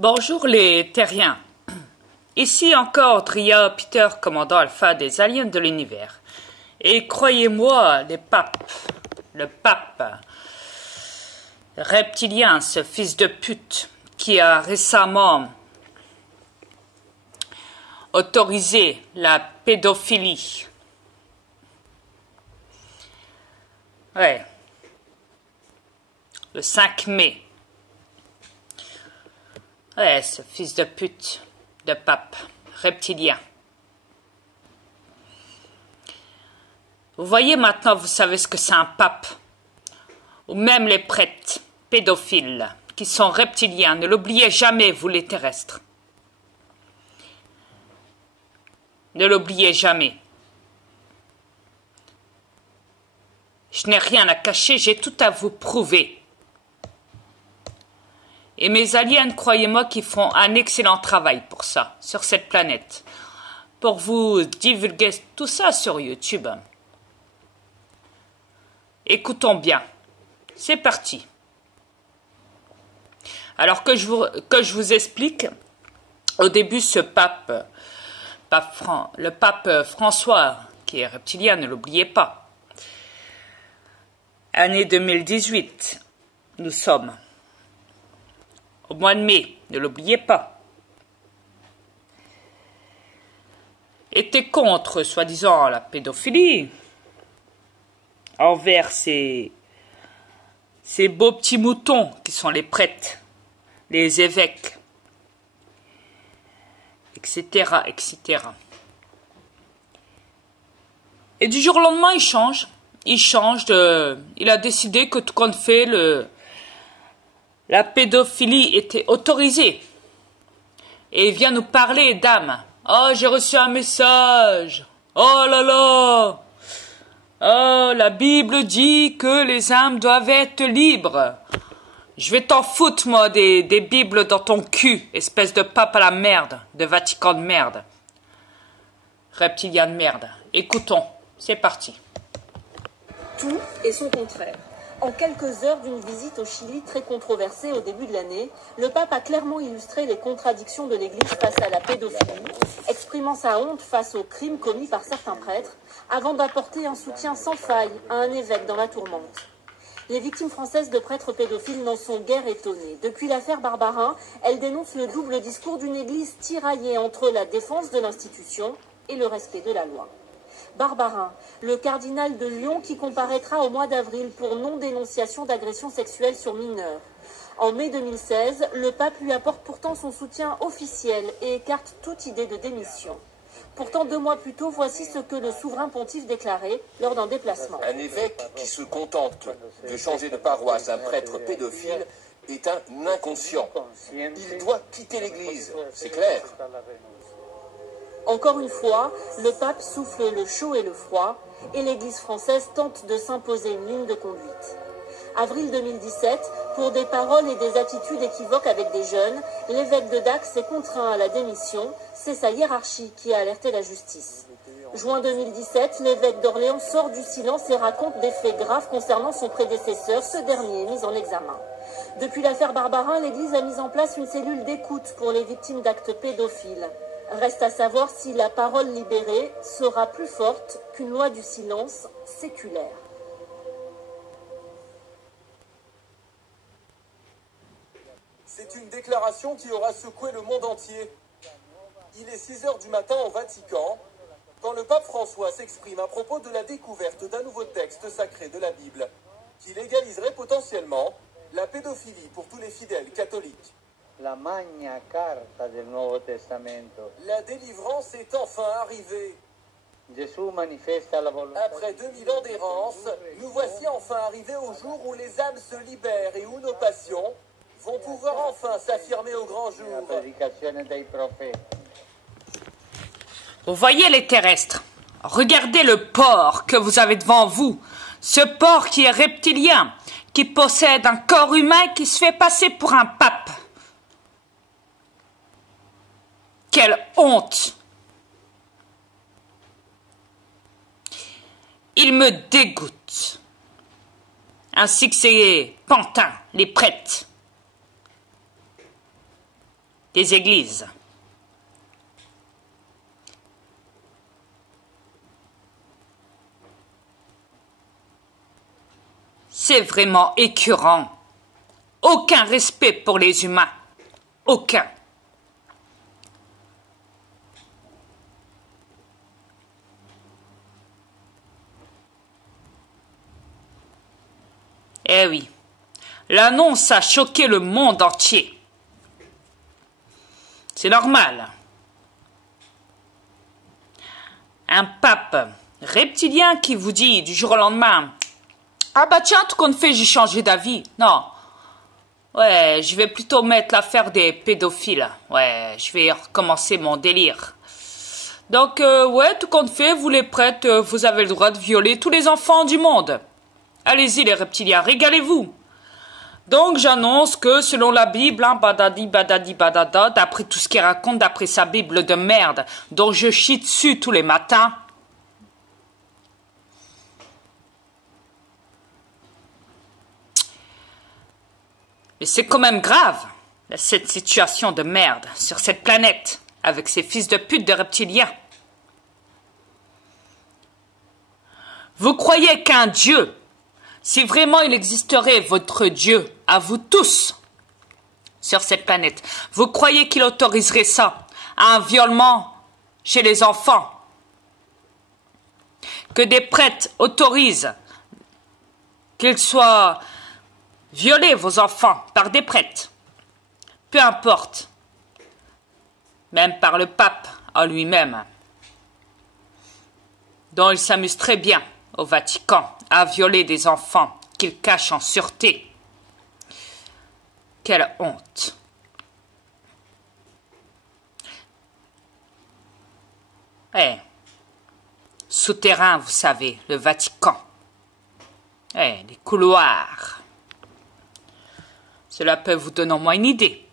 Bonjour les terriens. Ici encore Dria Peter, commandant alpha des aliens de l'univers. Et croyez-moi, le pape reptilien, ce fils de pute, qui a récemment autorisé la pédophilie. Ouais. Le 5 mai. Ouais, ce fils de pute de pape reptilien. Vous voyez maintenant, vous savez ce que c'est un pape. Ou même les prêtres pédophiles qui sont reptiliens. Ne l'oubliez jamais, vous les terrestres. Ne l'oubliez jamais. Je n'ai rien à cacher, j'ai tout à vous prouver. Et mes aliens, croyez-moi, qu'ils font un excellent travail pour ça, sur cette planète. Pour vous divulguer tout ça sur YouTube. Écoutons bien. C'est parti. Alors que je vous explique, au début, ce le pape François, qui est reptilien, ne l'oubliez pas. Année 2018, nous sommes. Au mois de mai, ne l'oubliez pas, était contre, soi-disant, la pédophilie envers ces beaux petits moutons qui sont les prêtres, les évêques, etc., etc. Et du jour au lendemain, il a décidé que tout compte fait, la pédophilie était autorisée. Et il vient nous parler d'âme. Oh, j'ai reçu un message. Oh là là. Oh, la Bible dit que les âmes doivent être libres. Je vais t'en foutre, moi, des Bibles dans ton cul, espèce de pape à la merde, de Vatican de merde. Reptilien de merde. Écoutons, c'est parti. Tout et son contraire. En quelques heures d'une visite au Chili très controversée au début de l'année, le pape a clairement illustré les contradictions de l'Église face à la pédophilie, exprimant sa honte face aux crimes commis par certains prêtres, avant d'apporter un soutien sans faille à un évêque dans la tourmente. Les victimes françaises de prêtres pédophiles n'en sont guère étonnées. Depuis l'affaire Barbarin, elles dénoncent le double discours d'une Église tiraillée entre la défense de l'institution et le respect de la loi. Barbarin, le cardinal de Lyon qui comparaîtra au mois d'avril pour non-dénonciation d'agression sexuelle sur mineurs. En mai 2016, le pape lui apporte pourtant son soutien officiel et écarte toute idée de démission. Pourtant, 2 mois plus tôt, voici ce que le souverain pontife déclarait lors d'un déplacement. Un évêque qui se contente de changer de paroisse un prêtre pédophile est un inconscient. Il doit quitter l'Église, c'est clair. Encore une fois, le pape souffle le chaud et le froid, et l'Église française tente de s'imposer une ligne de conduite. Avril 2017, pour des paroles et des attitudes équivoques avec des jeunes, l'évêque de Dax est contraint à la démission, c'est sa hiérarchie qui a alerté la justice. Juin 2017, l'évêque d'Orléans sort du silence et raconte des faits graves concernant son prédécesseur, ce dernier est mis en examen. Depuis l'affaire Barbarin, l'Église a mis en place une cellule d'écoute pour les victimes d'actes pédophiles. Reste à savoir si la parole libérée sera plus forte qu'une loi du silence séculaire. C'est une déclaration qui aura secoué le monde entier. Il est 6 heures du matin au Vatican, quand le pape François s'exprime à propos de la découverte d'un nouveau texte sacré de la Bible, qui légaliserait potentiellement la pédophilie pour tous les fidèles catholiques. La Magna Carta del Nuovo Testamento. La délivrance est enfin arrivée. Gesù manifesta la volontà. Après 2000 ans d'errance, nous voici enfin arrivés au jour où les âmes se libèrent et où nos passions vont pouvoir enfin s'affirmer au grand jour. La predicazione dei profeti. Vous voyez les terrestres, regardez le porc que vous avez devant vous, ce porc qui est reptilien, qui possède un corps humain qui se fait passer pour un pape. Quelle honte! Il me dégoûte, ainsi que ces pantins, les prêtres. des églises. C'est vraiment écœurant. Aucun respect pour les humains. Aucun. Eh oui, l'annonce a choqué le monde entier. C'est normal. Un pape reptilien qui vous dit du jour au lendemain « Ah bah tiens, tout compte fait, j'ai changé d'avis. » Non. Ouais, je vais plutôt mettre l'affaire des pédophiles. Ouais, je vais recommencer mon délire. Donc, ouais, tout compte fait, vous les prêtres, vous avez le droit de violer tous les enfants du monde. Allez-y les reptiliens, régalez-vous. Donc j'annonce que selon la Bible, badadi badadi badada, d'après tout ce qu'il raconte, d'après sa Bible de merde, dont je chie dessus tous les matins, mais c'est quand même grave, cette situation de merde sur cette planète, avec ces fils de pute de reptiliens. Vous croyez qu'un Dieu, si vraiment il existerait votre Dieu, à vous tous, sur cette planète, vous croyez qu'il autoriserait ça, à un violement chez les enfants? Que des prêtres autorisent qu'ils soient violés, vos enfants, par des prêtres? Peu importe, même par le pape en lui-même, dont il s'amuse très bien au Vatican à violer des enfants qu'il cache en sûreté. Quelle honte! Eh, souterrain, vous savez, le Vatican. Eh, les couloirs. Cela peut vous donner au moins une idée.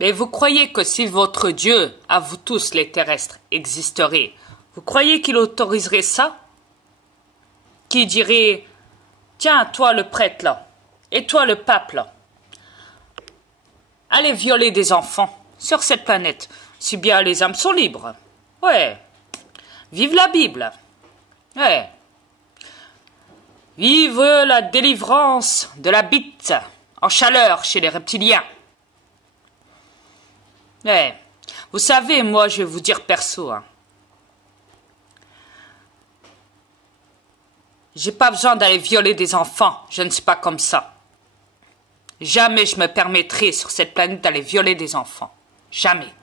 Mais vous croyez que si votre Dieu, à vous tous les terrestres, existerait, vous croyez qu'il autoriserait ça? Qui dirait, tiens, toi le prêtre là, et toi le pape là, allez violer des enfants sur cette planète, si bien les âmes sont libres. Ouais, vive la Bible. Ouais, vive la délivrance de la bite en chaleur chez les reptiliens. Ouais, vous savez, moi je vais vous dire perso, hein. J'ai pas besoin d'aller violer des enfants, je ne suis pas comme ça. Jamais je me permettrai sur cette planète d'aller violer des enfants. Jamais.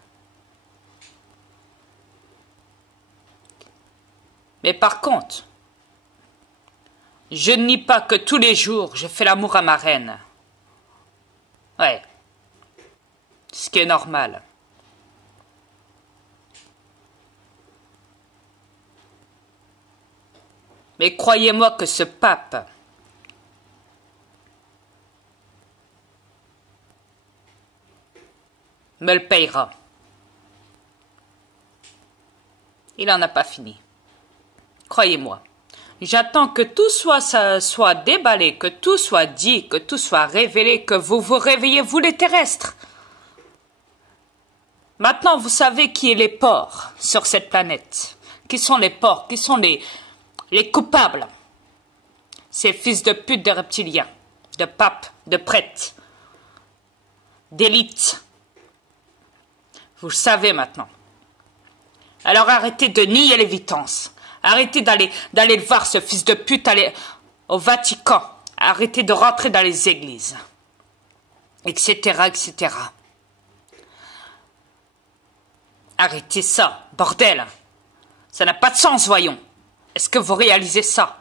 Mais par contre, je ne nie pas que tous les jours je fais l'amour à ma reine. Ouais. Ce qui est normal. Mais croyez-moi que ce pape me le payera. Il n'en a pas fini. Croyez-moi. J'attends que tout soit déballé, que tout soit dit, que tout soit révélé, que vous vous réveillez, vous les terrestres. Maintenant, vous savez qui est les porcs sur cette planète. Qui sont les porcs? Qui sont les coupables? Ces fils de pute de reptiliens, de papes, de prêtres, d'élites. Vous le savez maintenant. Alors arrêtez de nier l'évidence. Arrêtez d'aller voir ce fils de pute aller au Vatican. Arrêtez de rentrer dans les églises. Etc., etc. Arrêtez ça, bordel. Ça n'a pas de sens, voyons. Est-ce que vous réalisez ça?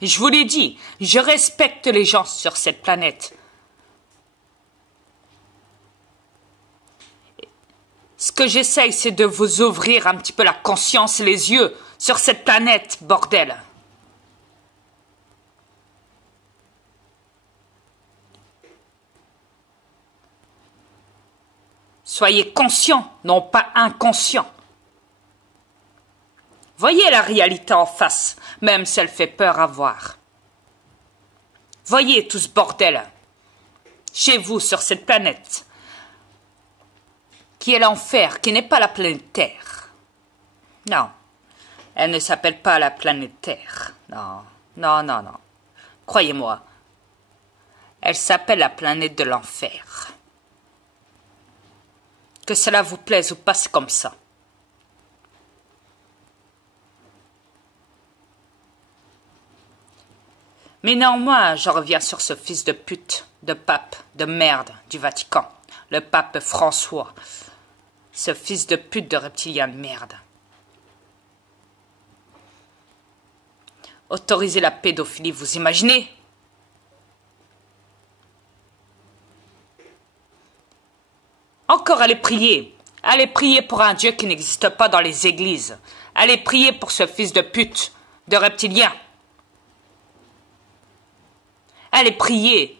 Je vous l'ai dit, je respecte les gens sur cette planète. Ce que j'essaye, c'est de vous ouvrir un petit peu la conscience et les yeux sur cette planète, bordel. Soyez conscients, non pas inconscients. Voyez la réalité en face, même si elle fait peur à voir. Voyez tout ce bordel chez vous sur cette planète qui est l'enfer, qui n'est pas la planète Terre. Non, elle ne s'appelle pas la planète Terre. Non, non, non, non. Croyez-moi, elle s'appelle la planète de l'enfer. Que cela vous plaise ou pas, c'est comme ça. Mais néanmoins, je reviens sur ce fils de pute, de pape, de merde du Vatican, le pape François. Ce fils de pute de reptilien de merde. Autoriser la pédophilie, vous imaginez? Encore allez prier. Allez prier pour un Dieu qui n'existe pas dans les églises. Allez prier pour ce fils de pute, de reptilien. Allez prier.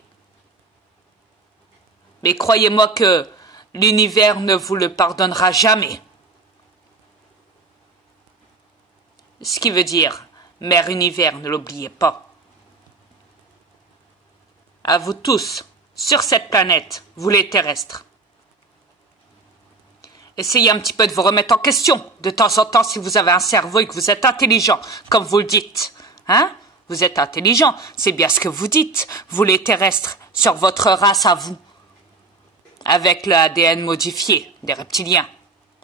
Mais croyez-moi que l'univers ne vous le pardonnera jamais. Ce qui veut dire, Mère Univers, ne l'oubliez pas. À vous tous, sur cette planète, vous les terrestres. Essayez un petit peu de vous remettre en question, de temps en temps, si vous avez un cerveau et que vous êtes intelligent, comme vous le dites. Hein? Vous êtes intelligent, c'est bien ce que vous dites, vous les terrestres, sur votre race à vous. Avec l'ADN modifié des reptiliens.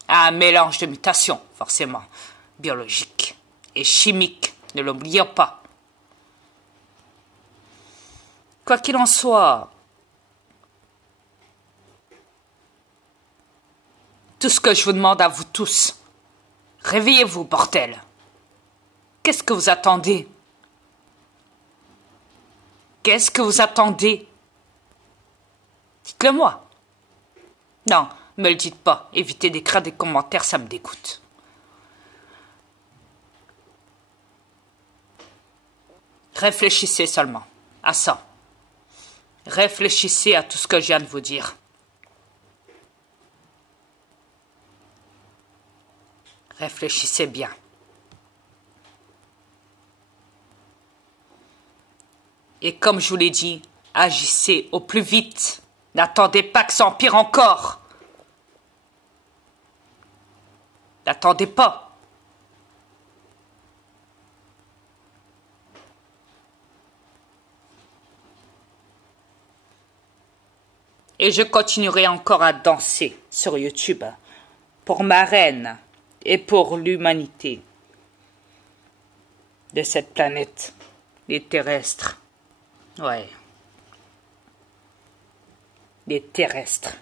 Un mélange de mutations, forcément, biologiques et chimiques, ne l'oublions pas. Quoi qu'il en soit, tout ce que je vous demande à vous tous, réveillez-vous, bordel. Qu'est-ce que vous attendez? Qu'est-ce que vous attendez? Dites-le moi. Non, ne me le dites pas. Évitez d'écrire des commentaires, ça me dégoûte. Réfléchissez seulement à ça. Réfléchissez à tout ce que je viens de vous dire. Réfléchissez bien. Et comme je vous l'ai dit, agissez au plus vite. N'attendez pas que ça empire encore. N'attendez pas. Et je continuerai encore à danser sur YouTube pour ma reine et pour l'humanité de cette planète, les terrestres. Ouais. Les terrestres.